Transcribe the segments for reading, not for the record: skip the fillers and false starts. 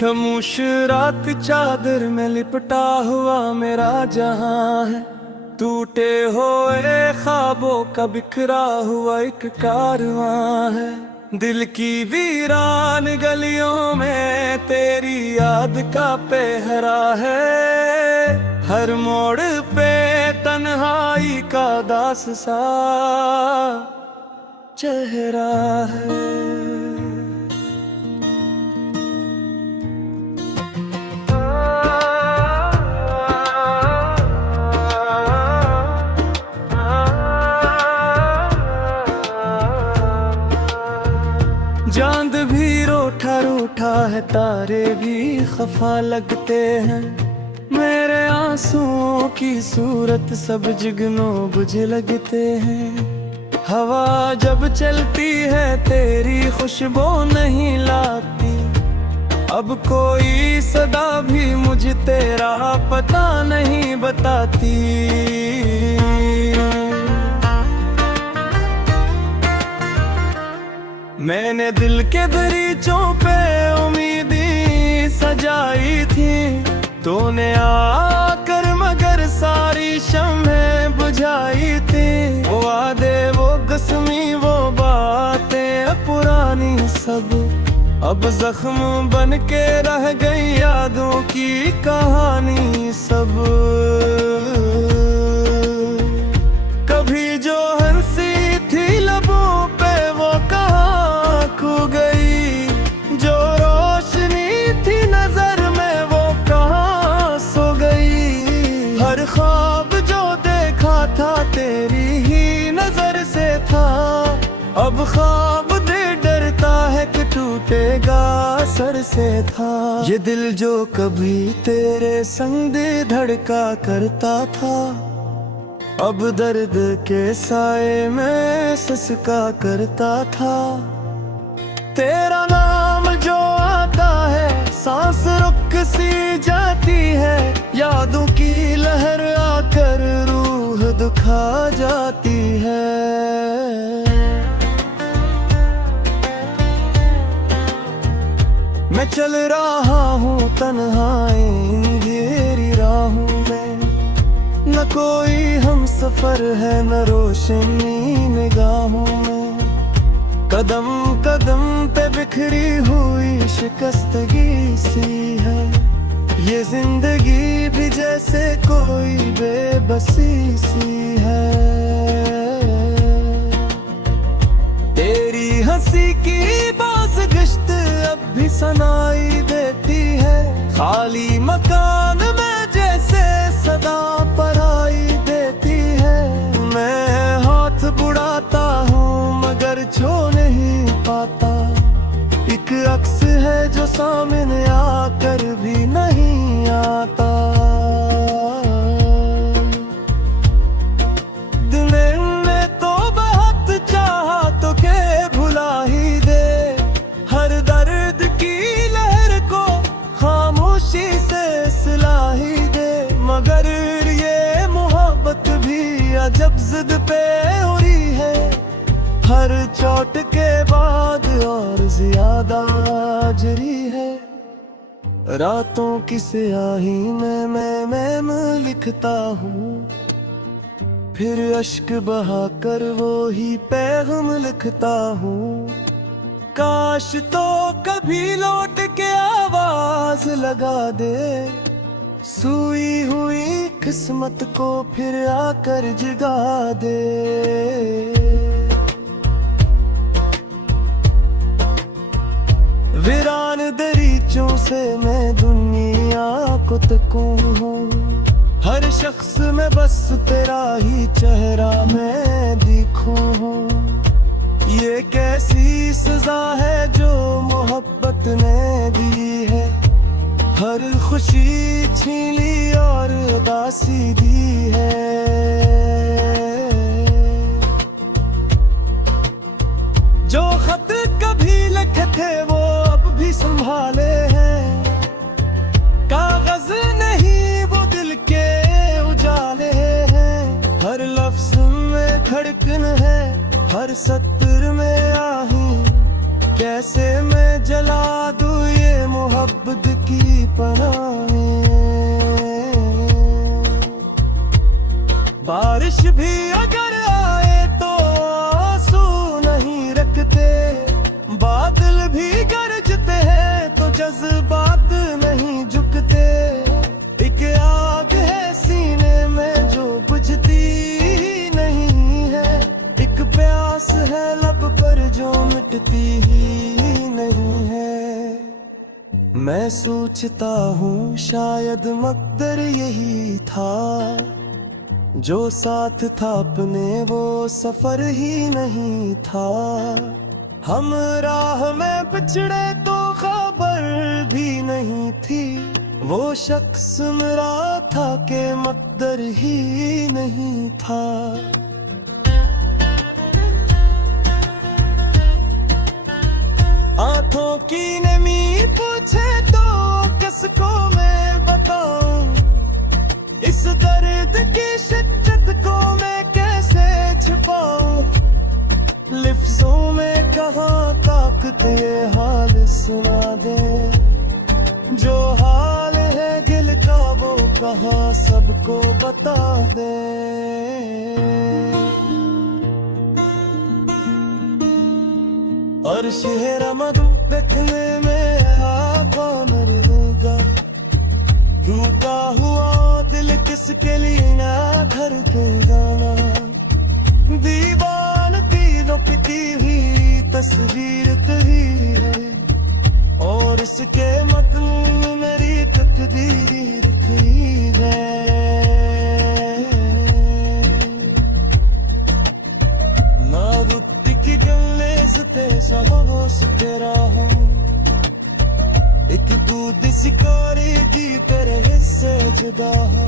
खामोश रात चादर में लिपटा हुआ मेरा जहां है, टूटे हुए ख्वाबों का बिखरा हुआ एक कारवां है। दिल की वीरान गलियों में तेरी याद का पहरा है, हर मोड़ पे तन्हाई का दास सा चेहरा है। चांद भी रूठा रूठा है, तारे भी खफा लगते हैं, मेरे आंसुओं की सूरत सब जुगनों बुझ लगते हैं। हवा जब चलती है तेरी खुशबू नहीं लाती, अब कोई सदा भी मुझे तेरा पता नहीं बताती। मैंने दिल के दरीचों पे उम्मीदें सजाई थी, तूने आकर मगर सारी शम्में बुझाई थी। वो वादे वो कसमी वो बातें पुरानी सब अब जख्म बन के रह गई, यादों की कहानी सब। कभी जो हंसी थी लबों पे वो कहाँ खो गई, जो रोशनी थी नजर में वो कहाँ सो गई। हर ख्वाब जो देखा था तेरी ही नजर से था, अब ख्वाब दे डरता है कि टूटेगा सर से था। ये दिल जो कभी तेरे संग दे धड़का करता था, अब दर्द के साए में सिसका करता था। तेरा नाम जो आता है सांस रुक सी जाती है, यादों की लहर आकर रूह दुखा जाती है। मैं चल रहा हूँ तन्हाई अंधेरी राहों में, न कोई हम सफर है न रोशनी निगाहों में। कदम कदम पे बिखरी हुई शिकस्तगी सी है, ये जिंदगी भी जैसे कोई बेबसी सी है। तेरी हंसी की बाज़गश्त अब भी सुनाई देती है, खाली मकान में जैसे सदा पराई देती है। मैं हाथ बुढ़ाता हूँ मगर छू नहीं पाता, एक अक्स है जो सामने आकर भी नहीं आता। दिल ने तो बहुत चाहा तो के भुला ही दे, हर दर्द की लहर को खामोशी से सिला ही दे। मगर ये मोहब्बत भी अजब जिद पे उड़ी है, हर चोट के बाद और ज्यादा जरी है। रातों की स्याही में मैं लिखता हूँ, फिर अश्क बहाकर वो ही पैगाम लिखता हूँ। काश तो कभी लौट के आवाज लगा दे, सोई हुई किस्मत को फिर आकर जगा दे। वीरान दरीचों से मैं दुनिया को तकूं हूँ, हर शख्स में बस तेरा ही चेहरा मैं दिखूं हूँ। ये कैसी सजा है जो मोहब्बत ने दी है, हर खुशी छीन ली और उदासी दी है। जो खत कभी लिखे थे वो अब भी संभाले हैं, कागज नहीं वो दिल के उजाले हैं। हर लफ्ज में धड़कन है, हर सत्र में आही, कैसे मैं जला दूं ये मोहब्बत की पनाहें। बारिश भी अगर आए तो आंसू नहीं रखते, बादल भी गरजते हैं तो जज्बात नहीं झुकते। एक आग है सीने में जो बुझती नहीं है, एक प्यास है लब पर जो मिटती ही नहीं है। मैं सोचता हूँ शायद मकदर यही था, जो साथ था अपने वो सफर ही नहीं था। हम राह में बिछड़े तो खबर भी नहीं थी, वो शख्स मेरा था के मकदर ही नहीं था। आंखों की नमी पूछे तो किसको मैं बताऊं, इस दर्द की शिद्दत को मैं कैसे छुपाऊं। लिफ्ज़ों में कहाँ ताकत ये हाल सुना दे, जो हाल है दिल का वो कहाँ सबको बता दे। और शहर मधु देखने में आका मरेगा, रूठा हुआ दिल किसके लिए ना धड़केगा ना। दीवान तीनों पिटी हुई तस्वीर तेरी है, और इसके मतन में मेरी तकदीर लिखी है। ना रुकती की गले से साहस तेरा हो, एक दूध शिकारी जी तेरे हिस्से जुदा हो।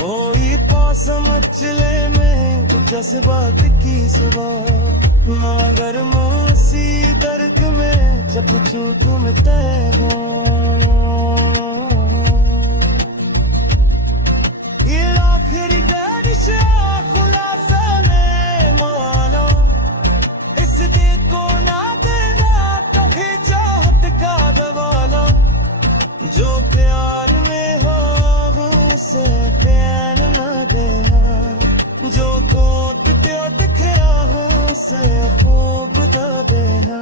कोई पास समझ ले में तो जज्बात की सुबह, मगर मौसी दर्द में जब तू तुम तय हो। ये आखिरी गर्दिश खुलासा में मानो, इस दिल को ना देना कभी चाहत का दबाना। जो प्यार में हो उसे प्यार न देना, जो टूट के बिखरा हो उसे खूब बता देना।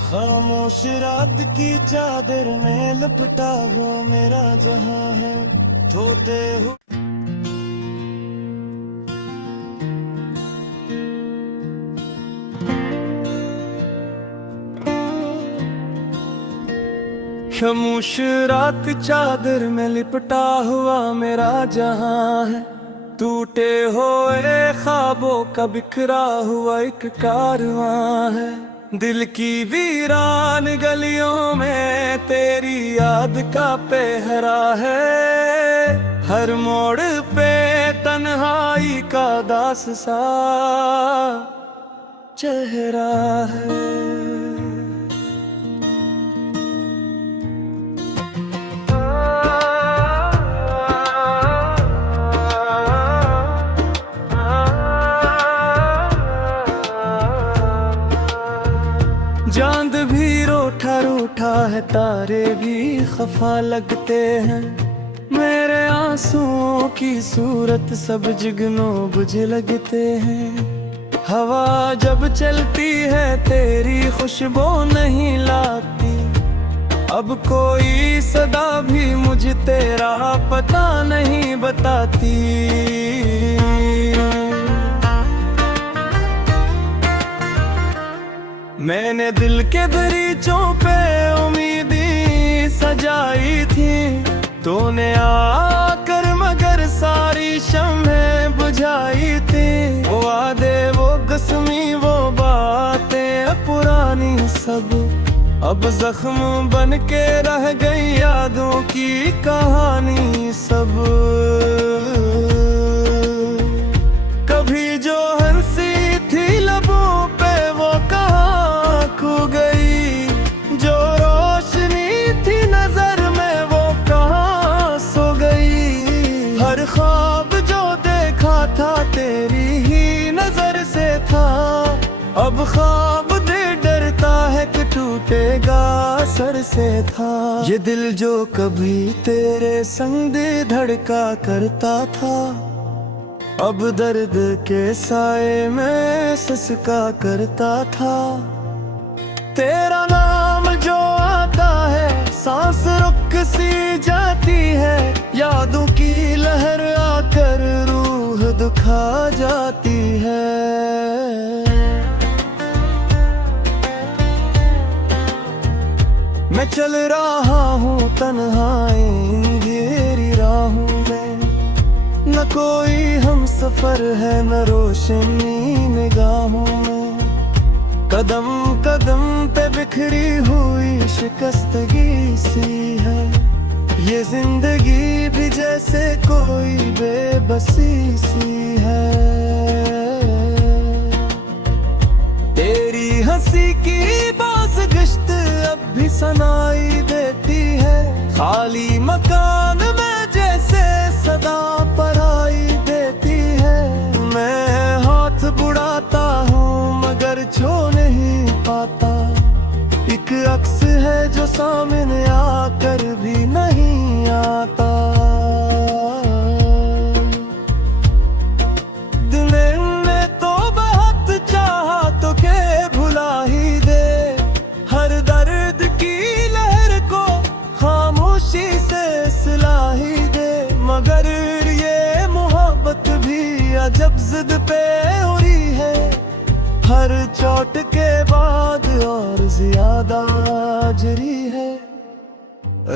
खामोश रात की चादर में लपटा वो मेरा जहां है, धोते हुए खामोश रात चादर में लिपटा हुआ मेरा जहां है, टूटे हुए ख्वाबों का बिखरा हुआ एक कारवां है। दिल की वीरान गलियों में तेरी याद का पहरा है, हर मोड़ पे तन्हाई का दास सा चेहरा है। चांद भी रूठा रूठा है, तारे भी खफा लगते हैं, मेरे आंसुओं की सूरत सब जुगनों बुझ लगते हैं। हवा जब चलती है तेरी खुशबू नहीं लाती, अब कोई सदा भी मुझे तेरा पता नहीं बताती। मैंने दिल के दरीचों पे उम्मीदें सजाई थी, तूने आकर मगर सारी शम्में बुझाई थी। वो वादे वो कसमी वो बातें पुरानी सब अब जख्म बन के रह गई, यादों की कहानी सब। कभी जो हंसी थी लबों पे वो कहाँ खो गई, जो रोशनी थी नजर में वो कहाँ सो गई। हर ख्वाब जो देखा था तेरी ही नजर से था, अब ख्वाब दे डरता है कि टूटेगा सर से था। ये दिल जो कभी तेरे संग धड़का करता था, अब दर्द के साए में सिसका करता था। तेरा नाम जो आता है सांस रुक सी जाती है, यादों की लहर आकर रूह दुखा जाती है। मैं चल रहा हूँ तन्हाई अंधेरी राहों में, न कोई हम सफर है न रोशनी निगाहों में। कदम कदम पे बिखरी हुई शिकस्तगी सी है, ये जिंदगी भी जैसे कोई बेबसी सी है। तेरी हंसी की बाज़गश्त अब भी सुनाई देती है, खाली मकान में जैसे सदा पराई देती है। मैं हाथ बुढ़ाता हूँ मगर छू नहीं पाता, एक अक्स है जो सामने आकर भी नहीं आता। दिल ने तो बहुत चाहा तो के भुला ही दे, हर दर्द की लहर को खामोशी से सिला ही दे। मगर ये मोहब्बत भी अजब जिद पे उड़ी है, हर चोट के बाद और ज्यादा जरी है।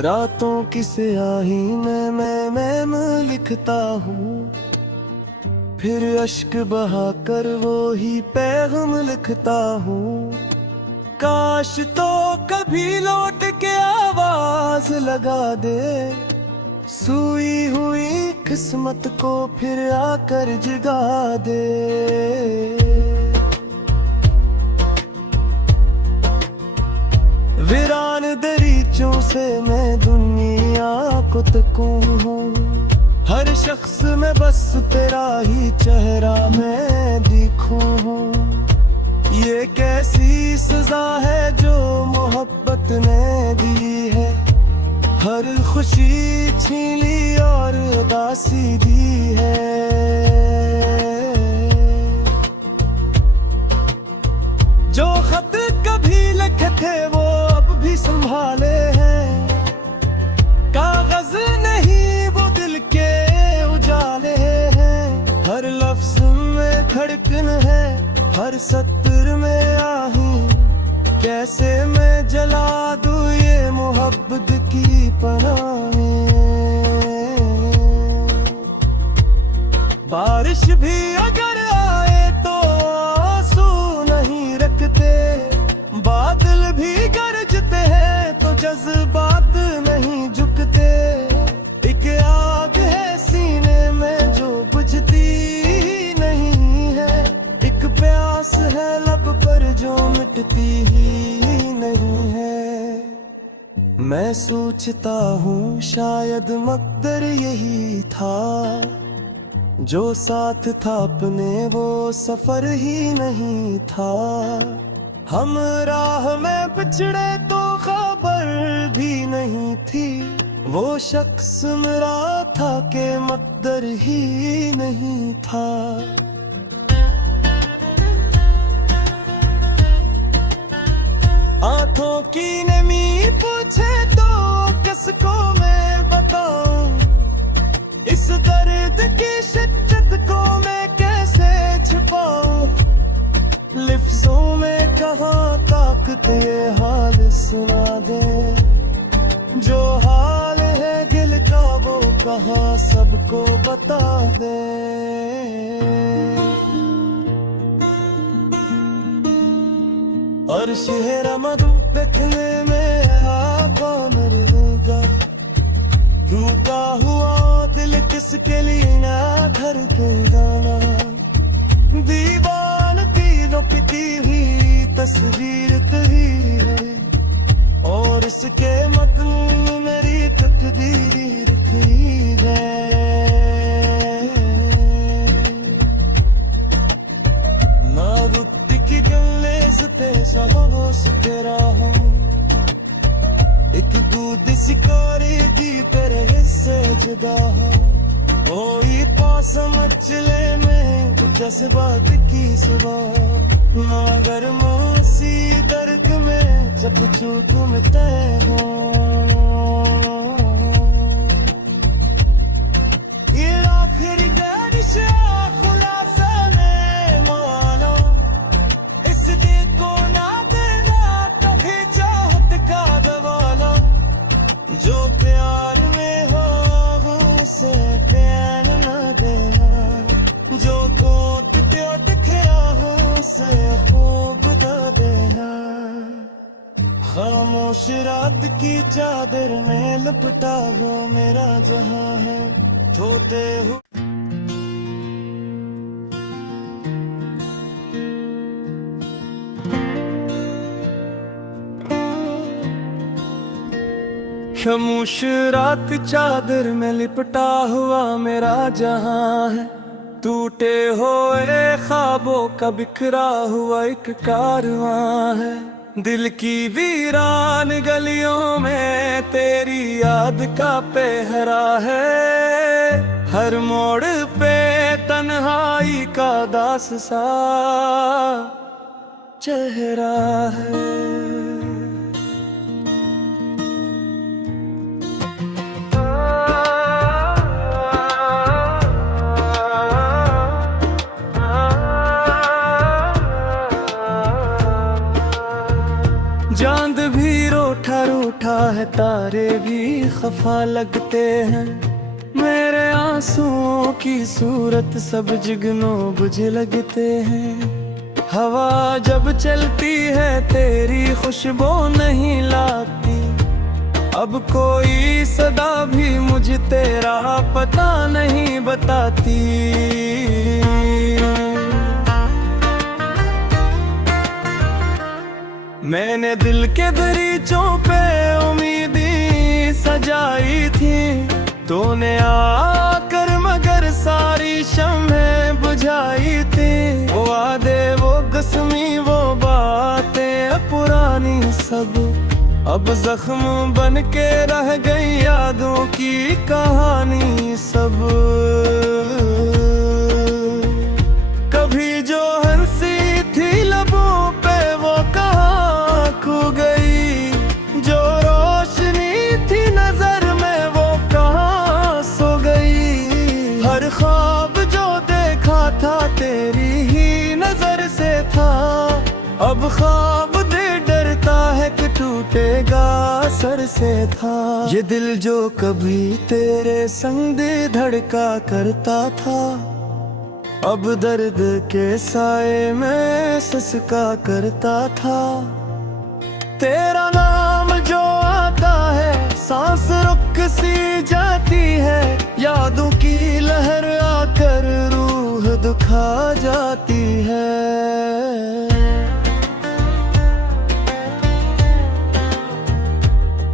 रातों की स्याही में मैं लिखता हूँ, फिर अश्क बहाकर वो ही पैगाम लिखता हूँ। काश तो कभी लौट के आवाज लगा दे, सोई हुई किस्मत को फिर आकर जगा दे। वीरान दरीचों से मैं दुनिया को तकूं हूँ, हर शख्स में बस तेरा ही चेहरा मैं दिखूं हूँ। ये कैसी सजा है जो मोहब्बत ने दी है, हर खुशी छीन ली और उदासी दी है। जो खत कभी लिखे थे वो अब भी संभाले हैं, कागज नहीं वो दिल के उजाले हैं। हर लफ्ज में धड़कन है, हर सत्र में आही, कैसे मैं जला दूं ये मोहब्बत की पनाहें। बारिश भी अगर आए तो आंसू नहीं रखते, बादल भी गरजते हैं तो जज्बात नहीं झुकते। एक आग है सीने में जो बुझती नहीं है, एक प्यास है लब पर जो मिटती ही नहीं है। मैं सोचता हूँ शायद मकदर यही था, जो साथ था अपने वो सफर ही नहीं था। हम राह में बिछड़े तो खबर भी नहीं थी, वो शख्स मेरा था के मकदर ही नहीं था। आंखों की नमी पूछे तो किसको मैं बताऊं, इस दर्द की शिद्दत को मैं कैसे छुपाऊं। लिफ्ज़ों में कहाँ ताकत ये हाल सुना दे, जो हाल है दिल का वो कहाँ सबको बता दे। और शहर मधु देखने में आका मरेगा, रूठा हुआ दिल किसके लिए ना घर के गाना। दीवान तीनों पिटी हुई तस्वीर तेरी है, और इसके मतन में मेरी तकदीर लिखी है। ना रुकती की गले से तेरा हो लगदा होई पासम चले में जज्बात की सुबह मगर मोसी दर्द में जब तुम तय हो ये आखिरी दर्श खुलासा में मानो इस दिल को ना देना कभी चाहत का दवाना जो प्यार में हो उसे प्यार न देना जो कोट त्योट खिया हो उसे खूब दा देना खामोश रात की चादर में लपटा हो मेरा जहां है धोते हो खामोश रात चादर में लिपटा हुआ मेरा जहां है टूटे हुए ख्वाबों का बिखरा हुआ एक कारवां है दिल की वीरान गलियों में तेरी याद का पहरा है हर मोड़ पे तन्हाई का दास सा चेहरा है चांद भी रूठा रूठा है तारे भी खफा लगते हैं मेरे आंसुओं की सूरत सब जिगनों बुझ लगते हैं हवा जब चलती है तेरी खुशबू नहीं लाती अब कोई सदा भी मुझे तेरा पता नहीं बताती मैंने दिल के दरीचों पे उम्मीदी सजाई थी तूने आकर मगर सारी शम्में बुझाई थी वो वादे वो कसमी वो बातें पुरानी सब अब जख्म बन के रह गई यादों की कहानी सब कभी जो हंसी थी लबों पे वो कहाँ खो गई जो रोशनी थी नजर में वो कहाँ सो गई हर ख्वाब जो देखा था तेरी ही नजर से था अब ख्वाब दे डरता है कि टूटेगा सर से था ये दिल जो कभी तेरे संग दे धड़का करता था अब दर्द के साए में सिसका करता था तेरा नाम जो आता है सांस रुक सी जाती है यादों की लहर आकर रूह दुखा जाती है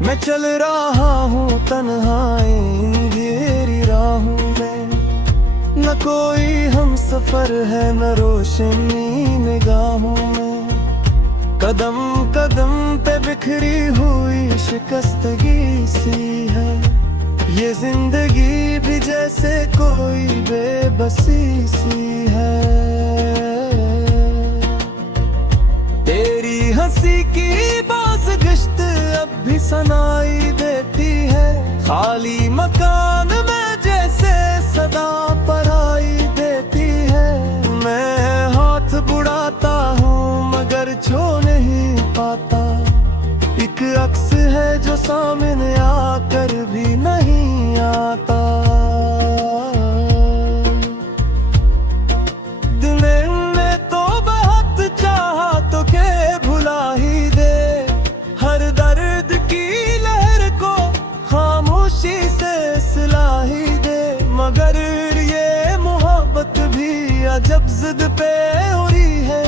मैं चल रहा हूँ तन्हाई अंधेरी राहों में न कोई हम सफर है न रोशनी निगाहों में कदम कदम पे बिखरी हुई शिकस्तगी सी है ये जिंदगी भी जैसे कोई बेबसी सी है तेरी हंसी की बाज़गश्त अब भी सुनाई देती है खाली मकान में जैसे सदा पराई देती है मैं हाथ बुढ़ाता हूँ मगर छू नहीं पाता एक अक्स है जो सामने आकर भी नहीं आता दिल ने तो बहुत चाहा तो के भुला ही दे हर दर्द की लहर को खामोशी से सिला ही दे मगर ये मोहब्बत भी अजब जिद पे उड़ी है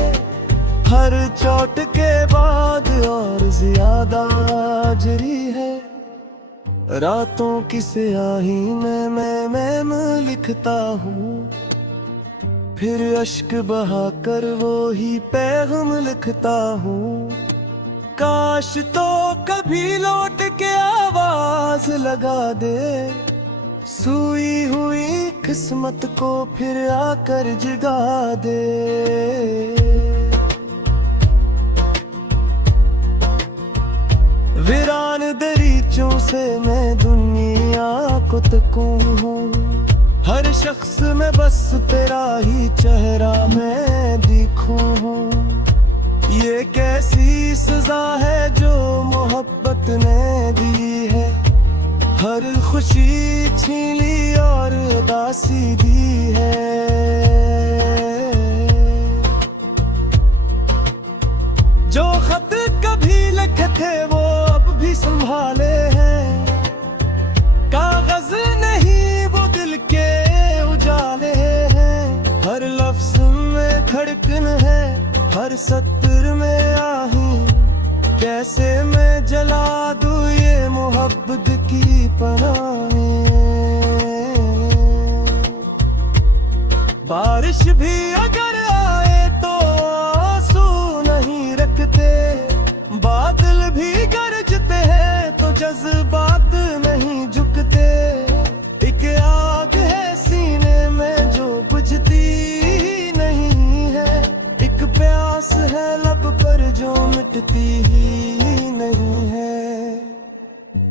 हर चोट के बाद और ज्यादा जरी है रातों की स्याही में मैं लिखता हूँ फिर अश्क बहाकर वो ही पैगाम लिखता हूँ काश तो कभी लौट के आवाज लगा दे सोई हुई किस्मत को फिर आकर जगा दे। वीरान दरीचों से मैं दुनिया को तकूं हूँ, हर शख्स में बस तेरा ही चेहरा मैं दिखूं हूँ। ये कैसी सजा है जो मोहब्बत ने दी है, हर खुशी छीन ली और उदासी दी है। जो खत कभी लिखे थे वो अब भी संभाले हैं, कागज नहीं वो दिल के उजाले हैं। हर लफ्ज में धड़कन है, हर सत्र में आही, कैसे मैं जला दूं ये मोहब्बत की पनाहें। बारिश भी अगर आए तो आंसू नहीं रखते, बादल भी गरजते हैं तो जज्बात नहीं झुकते। एक आग है सीने में जो बुझती नहीं है, एक प्यास है लब पर जो मिटती ही नहीं है।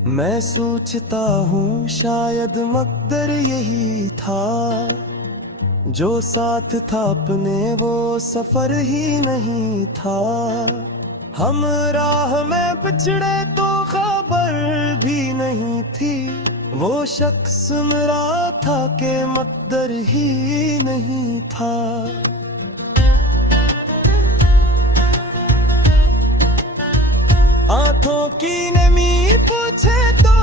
मैं सोचता हूँ शायद मकदर यही था, जो साथ था अपने वो सफर ही नहीं था। हम राह में बिछड़े तो खबर भी नहीं थी, वो शख्स मेरा था के मकदर ही नहीं था। आंखों की नमी पूछे तो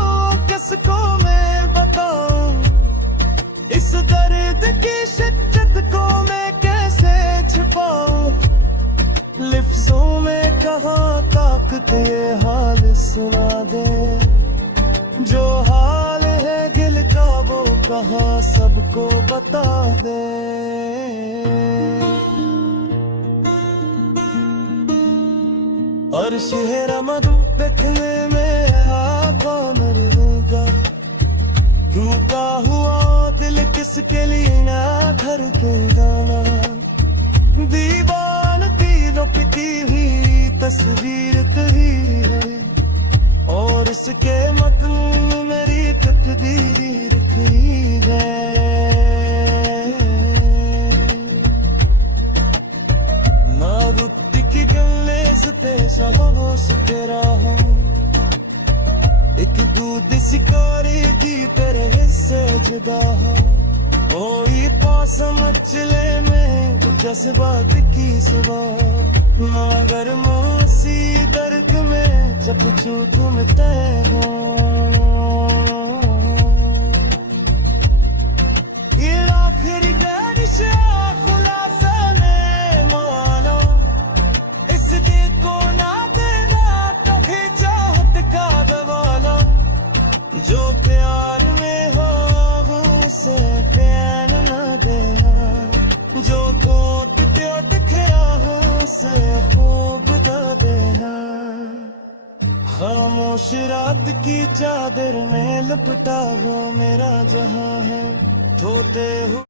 किसको मैं बताऊं, इस दर्द की शिद्दत को मैं कैसे छिपाऊं। लिफ्ज़ों में कहाँ ताकत ये हाल सुना दे, जो हाल है दिल का वो कहाँ सबको बता दे। और शहर मधु देखने में आँखों में रहेगा, रूठा हुआ दिल किसके लिए ना धड़केगा ना। दीवानगी जो पिटी हुई तस्वीर तेरी है, और इसके मतन में मेरी तकदीर लिखी है। ना रुकती की गले से होश तेरा हो, एक दूध शिकारी जी तेरे हिस्से जुदा हो। कोई पास समझ ले में तो जज्बात की सुबह, मगर मौसी दर्द में जब छू तुम तय हो। ये आखिरी गर्दिश खुलासा ने मानो, इस दिल को ना देना कभी चाहत का दबाना। जो प्यार में हो उसे प्यार ना देना, जो टूट टूट खड़ा हो उसे खूब गा देना। खामोश रात की चादर में लपटा वो मेरा जहां है, धोते हुए